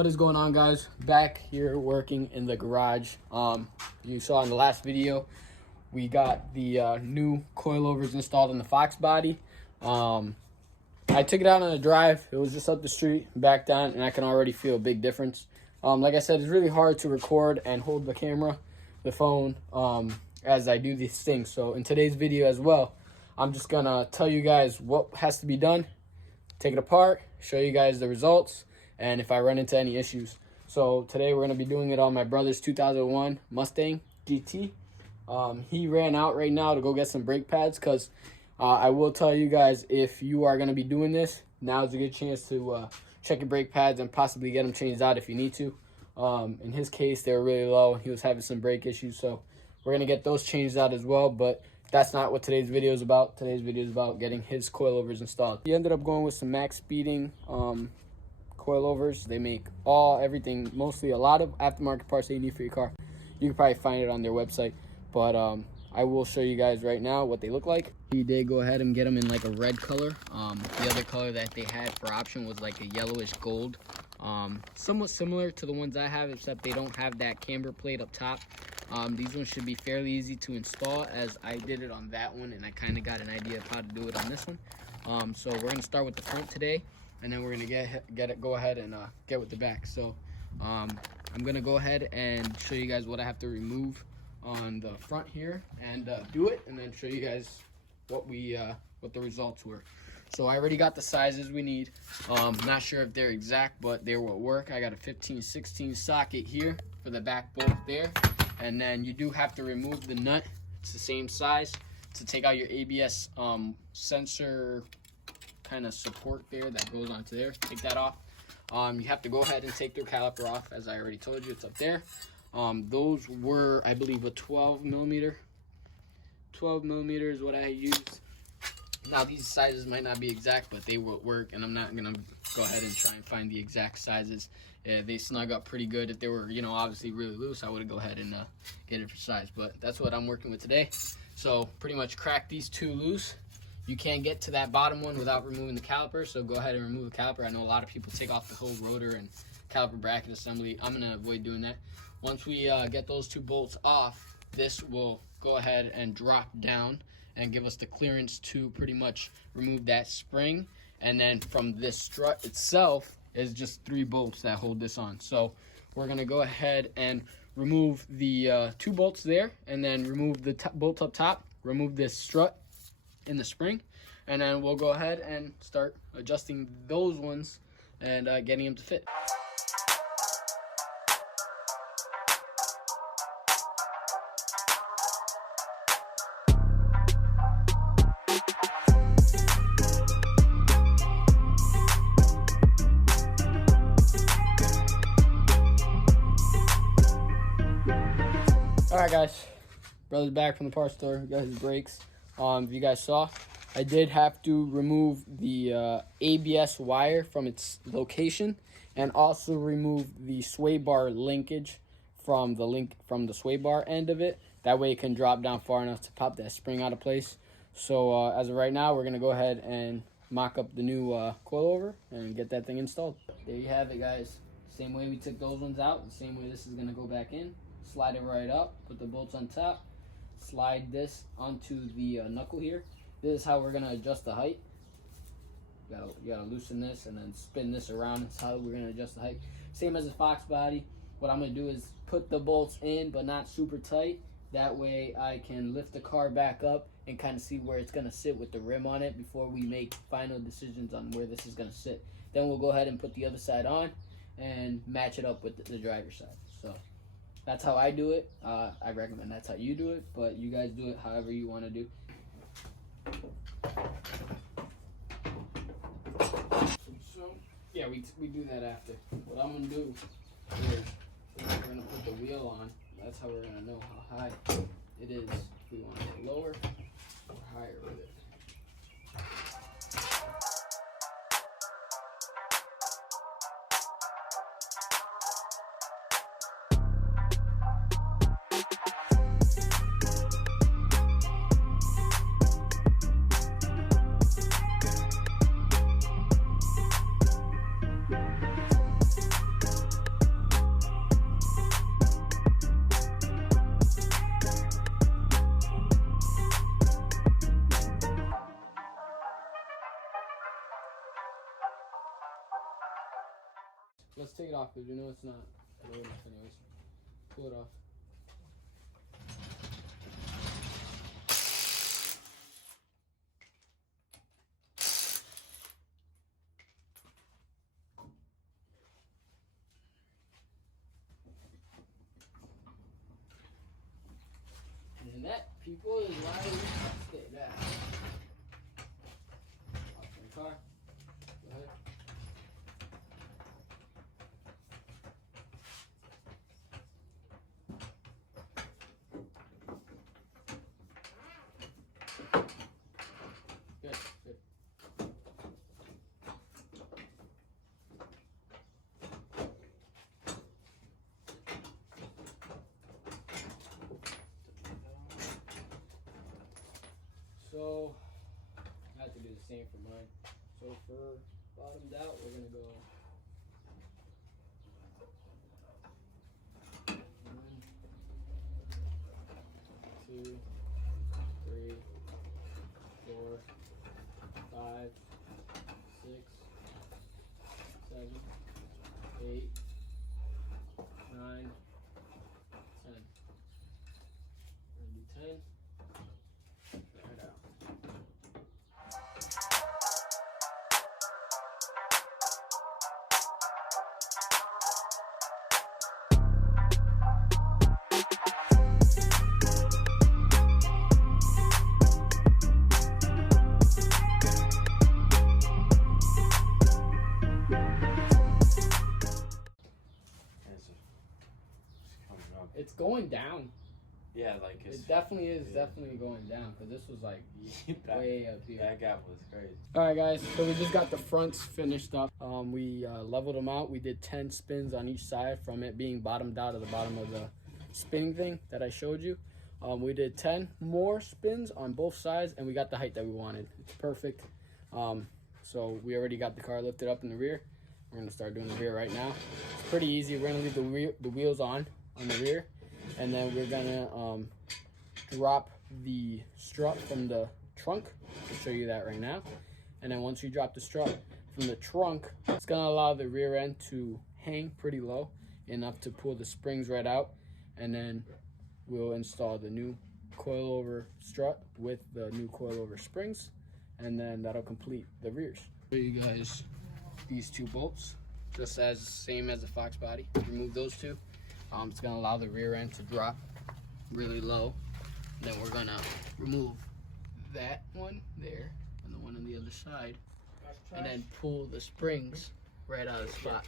What is going on, guys? Back here working in the garage. You saw in the last video we got the new coilovers installed in the Fox body. I took it out on a drive. It was just up the street, back down, and I can already feel a big difference. Like I said, it's really hard to record and hold the camera, the phone, as I do these things. So in today's video as well, I'm just gonna tell you guys what has to be done, take it apart, show you guys the results, and if I run into any issues. So today we're gonna be doing it on my brother's 2001 Mustang GT. He ran out right now to go get some brake pads, because I will tell you guys, if you are gonna be doing this, now is a good chance to check your brake pads and possibly get them changed out if you need to. In his case, they were really low. He was having some brake issues, so we're gonna get those changed out as well. But that's not what today's video is about. Today's video is about getting his coilovers installed. He ended up going with some maXpeeding coilovers. They make everything, mostly a lot of aftermarket parts that you need for your car. You can probably find it on their website, but I will show you guys right now what they look like. He did go ahead and get them in like a red color. The other color that they had for option was like a yellowish gold. Somewhat similar to the ones I have, except they don't have that camber plate up top. These ones should be fairly easy to install, as I did it on that one and I kind of got an idea of how to do it on this one. So we're gonna start with the front today, and then we're gonna go ahead and get with the back. So I'm gonna go ahead and show you guys what I have to remove on the front here and do it, and then show you guys what the results were. So I already got the sizes we need. Not sure if they're exact, but they will work. I got a 15-16 socket here for the back bolt there, and then you do have to remove the nut. It's the same size to take out your ABS sensor kind of support there that goes onto there. Take that off. You have to go ahead and take the caliper off, as I already told you. It's up there. Those were, I believe, a 12 millimeter. 12 millimeter is what I used. Now these sizes might not be exact, but they will work, and I'm not gonna go ahead and try and find the exact sizes. They snug up pretty good. If they were, obviously really loose, I would go ahead and get it for size, but that's what I'm working with today. So pretty much crack these two loose. You can't get to that bottom one without removing the caliper, so go ahead and remove the caliper. I know a lot of people take off the whole rotor and caliper bracket assembly. I'm gonna avoid doing that. Once we get those two bolts off, this will go ahead and drop down and give us the clearance to pretty much remove that spring. And then from this strut itself is just 3 bolts that hold this on. So we're gonna go ahead and remove the 2 bolts there, and then remove the bolt up top, remove this strut in the spring, and then we'll go ahead and start adjusting those ones and getting them to fit. Alright guys, brother's back from the parts store. He got his brakes. If you guys saw, I did have to remove the ABS wire from its location, and also remove the sway bar linkage from the sway bar end of it. That way it can drop down far enough to pop that spring out of place. So as of right now, we're gonna go ahead and mock up the new coilover and get that thing installed. There you have it, guys. Same way we took those ones out, the same way this is gonna go back in. Slide it right up, put the bolts on top, slide this onto the knuckle here. This is how we're gonna adjust the height. You gotta loosen this and then spin this around. That's how we're gonna adjust the height. Same as the Fox body. What I'm gonna do is put the bolts in, but not super tight. That way I can lift the car back up and kind of see where it's gonna sit with the rim on it before we make final decisions on where this is gonna sit. Then we'll go ahead and put the other side on and match it up with the driver's side. So that's how I do it. I recommend that's how you do it, but you guys do it however you want to do. So yeah, we do that after. What I'm gonna do is we're gonna put the wheel on. That's how we're gonna know how high it is. If we want to go lower or higher with it. let's take it off because you know it's not low enough anyways. Pull it off. And that, people, is why we stay back. Off the car. Go ahead. Good, good. So, I have to do the same for mine. So for bottomed out, we're gonna go 1, 2, 3, 4, 5, 6, 7, 8, 9, 10. We're gonna do 10. Right out. It's going down. Yeah, like it definitely is definitely going down because this was like way up here. That gap was crazy. All right, guys. So we just got the fronts finished up. We leveled them out. We did 10 spins on each side from it being bottomed out at the bottom of the spinning thing that I showed you. We did 10 more spins on both sides, and we got the height that we wanted. It's perfect. So we already got the car lifted up in the rear. We're gonna start doing the rear right now. It's pretty easy. We're gonna leave the wheels on the rear. And then we're gonna drop the strut from the trunk. I'll show you that right now. And then once you drop the strut from the trunk, it's gonna allow the rear end to hang pretty low, enough to pull the springs right out. And then we'll install the new coilover strut with the new coilover springs. And then that'll complete the rears. Show you guys these two bolts, just as same as the Fox body. Remove those two. It's gonna allow the rear end to drop really low. And then we're gonna remove that one there and the one on the other side, and then pull the springs right out of the spot.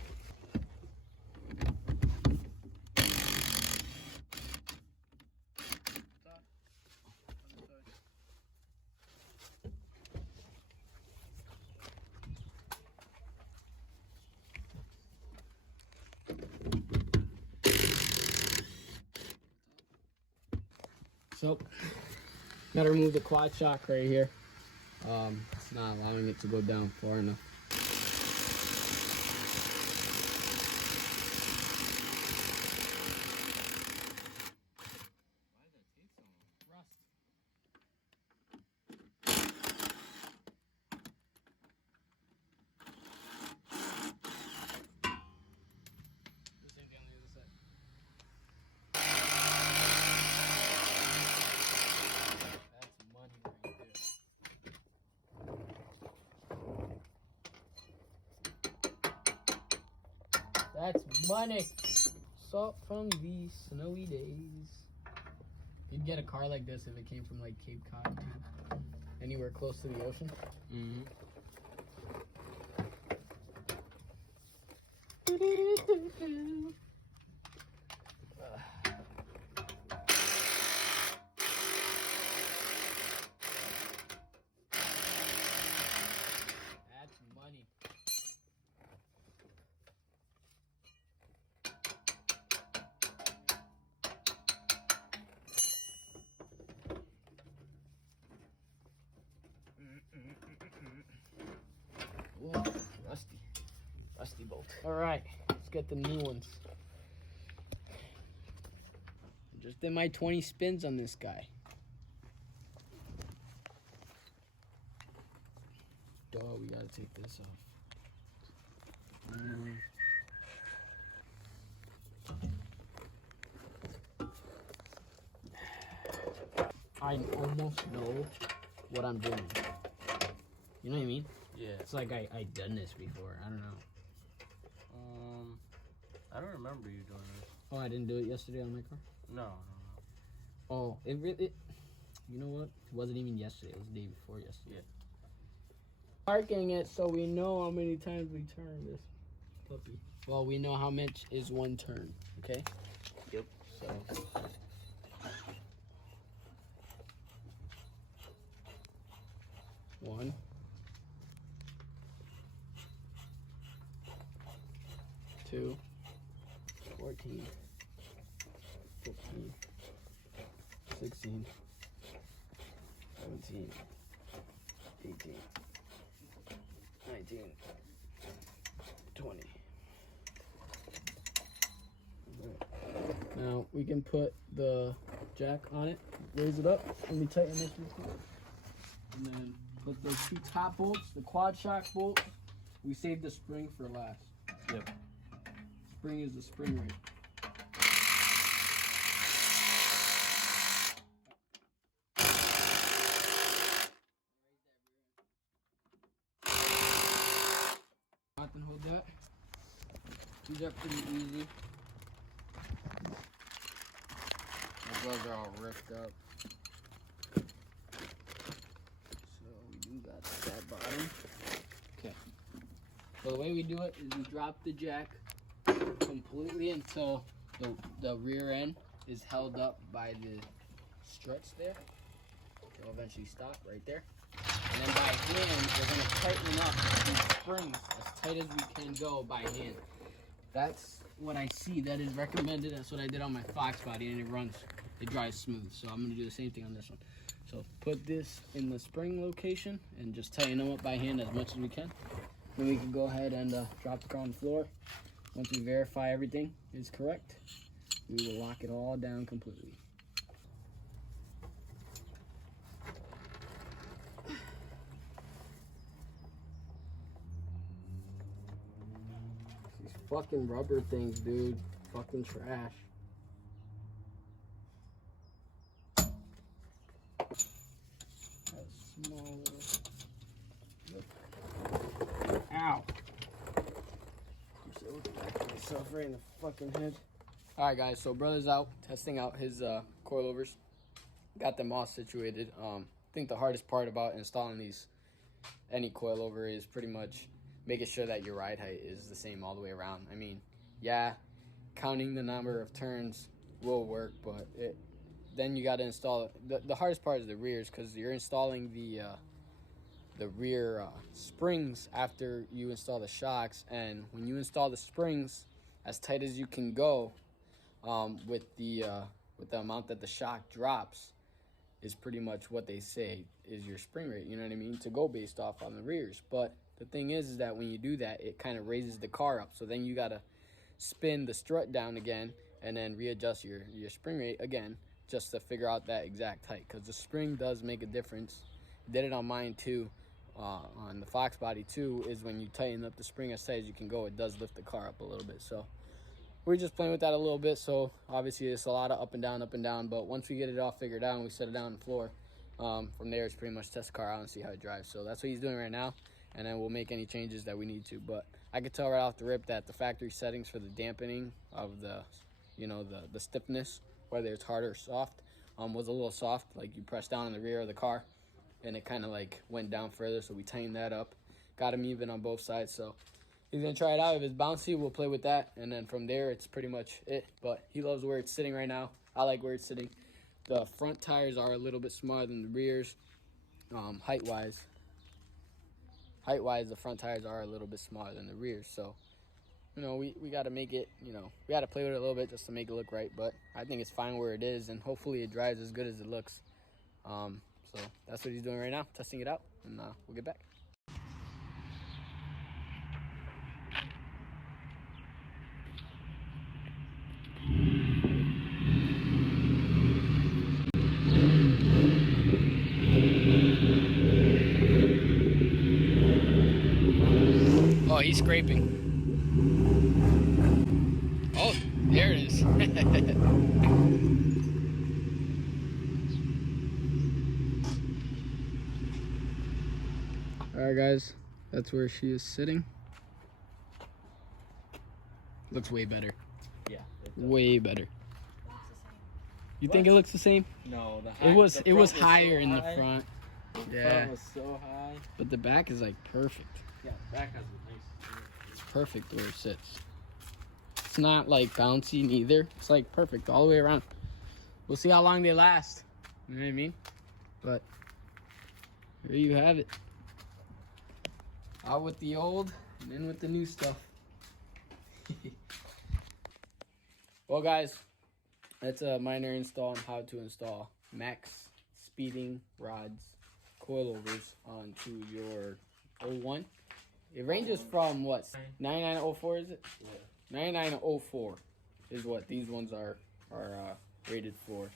So, gotta remove the quad shock right here. It's not allowing it to go down far enough. Why did that take so long? Rust. The same thing on the other side. That's money. Salt from the snowy days. You'd get a car like this if it came from like Cape Cod, anywhere close to the ocean. Mm-hmm. That's money. Ooh, rusty bolt. All right, let's get the new ones. Just did my 20 spins on this guy. Duh, we gotta take this off. almost know what I'm doing. You know what I mean? Yeah. It's like I done this before. I don't know. I don't remember you doing this. Oh, I didn't do it yesterday on my car? No. Oh, it really... You know what? It wasn't even yesterday. It was the day before yesterday. Yeah. Marking it so we know how many times we turn this puppy. Well, we know how much is one turn, okay? Yep. So... 1, 2, 14, 15, 16, 17, 18, 19, 20. Right. Now we can put the jack on it, raise it up, let me tighten this real quick. And then put those 2 top bolts, the quad shock bolt. We saved the spring for last. Yep. Spring is the spring rate. Nothing, hold that. These are pretty easy. My gloves are all ripped up. So we do got that bottom. Okay. So the way we do it is we drop the jack completely until the rear end is held up by the struts there. It'll eventually stop right there. And then by hand, we're going to tighten up these springs as tight as we can go by hand. That's what I see that is recommended. That's what I did on my Fox body, and it dries smooth. So I'm going to do the same thing on this one. So put this in the spring location and just tighten them up by hand as much as we can. Then we can go ahead and drop the car on the floor. Once we verify everything is correct, we will lock it all down completely. These fucking rubber things, dude. Fucking trash. That's small little... Ow. Myself right in the fucking head. All right, guys. So brother's out testing out his coilovers. Got them all situated. I think the hardest part about installing any coilover is pretty much making sure that your ride height is the same all the way around. I mean, yeah, counting the number of turns will work, but then you got to install it. The hardest part is the rears, because you're installing the rear springs after you install the shocks, and when you install the springs as tight as you can go with the amount that the shock drops is pretty much what they say is your spring rate, you know what I mean, to go based off on the rears. But the thing is that when you do that, it kind of raises the car up, so then you got to spin the strut down again and then readjust your spring rate again just to figure out that exact height, because the spring does make a difference. Did it on mine too. On the Fox body too, is when you tighten up the spring as tight as you can go, it does lift the car up a little bit. So we're just playing with that a little bit. So obviously it's a lot of up and down, but once we get it all figured out and we set it down on the floor, from there it's pretty much test the car out and see how it drives. So that's what he's doing right now, and then we'll make any changes that we need to. But I could tell right off the rip that the factory settings for the dampening of the stiffness, whether it's hard or soft, was a little soft. Like you press down on the rear of the car and it kind of like went down further, so we tightened that up, got him even on both sides. So he's gonna try it out. If it's bouncy, we'll play with that, and then from there it's pretty much it. But he loves where it's sitting right now. I like where it's sitting. The front tires are a little bit smaller than the rears. Height wise the front tires are a little bit smaller than the rears. So we got to make it, we got to play with it a little bit just to make it look right. But I think it's fine where it is, and hopefully it drives as good as it looks. So that's what he's doing right now, testing it out, and we'll get back. Oh, he's scraping. Oh, there it is. Alright guys, that's where she is sitting. Looks way better. Yeah. Way better. Looks the same. You think it looks the same? No, the It was the front was higher so in the high. front. The Yeah. front was so high. But the back is like perfect. Yeah, the back has a nice. It's perfect where it sits. It's not like bouncy neither. It's like perfect all the way around. We'll see how long they last. You know what I mean? But there you have it. Out with the old and in with the new stuff. Well guys, that's a minor install on how to install maXpeedingrods coilovers onto your 01. It ranges from what, 9904 is it? Yeah. 9904 is what these ones are rated for.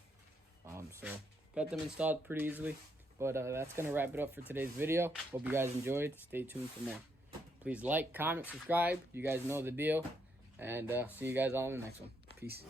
So got them installed pretty easily. But that's gonna wrap it up for today's video. Hope you guys enjoyed. Stay tuned for more. Please like, comment, subscribe. You guys know the deal. And see you guys all in the next one. Peace.